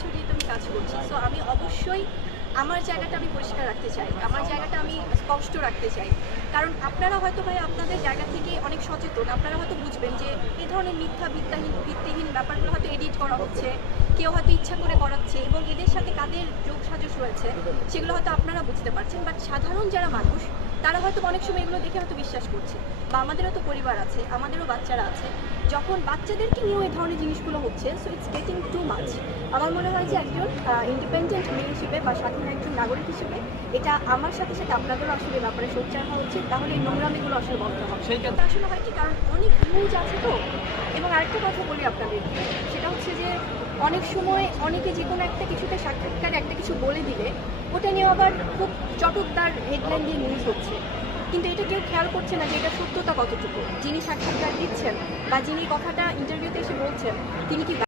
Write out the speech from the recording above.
বছর যেহেতু আমি কাজ করছি, সো আমি অবশ্যই আমার জায়গাটা আমি পরিষ্কার রাখতে চাই, আমার জায়গাটা আমি স্পষ্ট রাখতে চাই। কারণ আপনারা হয়তো ভাই আপনাদের জায়গা থেকে অনেক সচেতন, আপনারা হয়তো বুঝবেন যে এই ধরনের মিথ্যা ভিত্তিহীন ব্যাপারগুলো হয়তো এডিট করা হচ্ছে, কেউ হয়তো ইচ্ছা করে করাচ্ছে, এবং এদের সাথে কাদের যোগ সাজস রয়েছে সেগুলো হয়তো আপনারা বুঝতে পারছেন। বাট সাধারণ যারা মানুষ তারা হয়তো অনেক সময় এগুলো দেখে হয়তো বিশ্বাস করছে, বা আমাদেরও তো পরিবার আছে, আমাদেরও বাচ্চারা আছে। যখন বাচ্চাদেরকে নিয়েও এই ধরনের জিনিসগুলো হচ্ছে, so it's getting too much. আমার মনে হয় যে একজন ইন্ডিপেন্ডেন্ট মেয়ে হিসেবে বা স্বাধীন একজন নাগরিক হিসেবে এটা আমার সাথে সাথে আপনাদেরও আসলে ব্যাপারে সোচ্চার হওয়া উচিত, তাহলে এই নোংরামিগুলো আসলে বন্ধ হবে। সেটা আসলে হয় কি, কারণ অনেক নিউজ আছে তো। এবং আরেকটা কথা বলি আপনাদের, সেটা হচ্ছে যে অনেক সময় অনেকে যে কোনো একটা কিছুতে সাক্ষাৎকারে একটা কিছু বলে দিলে ওটা নিয়ে আবার খুব চটকদার হেডলাইন দিয়ে নিউজ হচ্ছে, কিন্তু এটা কেউ খেয়াল করছে না যে এটা সত্যতা কতটুকু, যিনি সাক্ষাৎকার দিচ্ছেন বা যিনি কথাটা ইন্টারভিউতে এসে বলছেন তিনি কি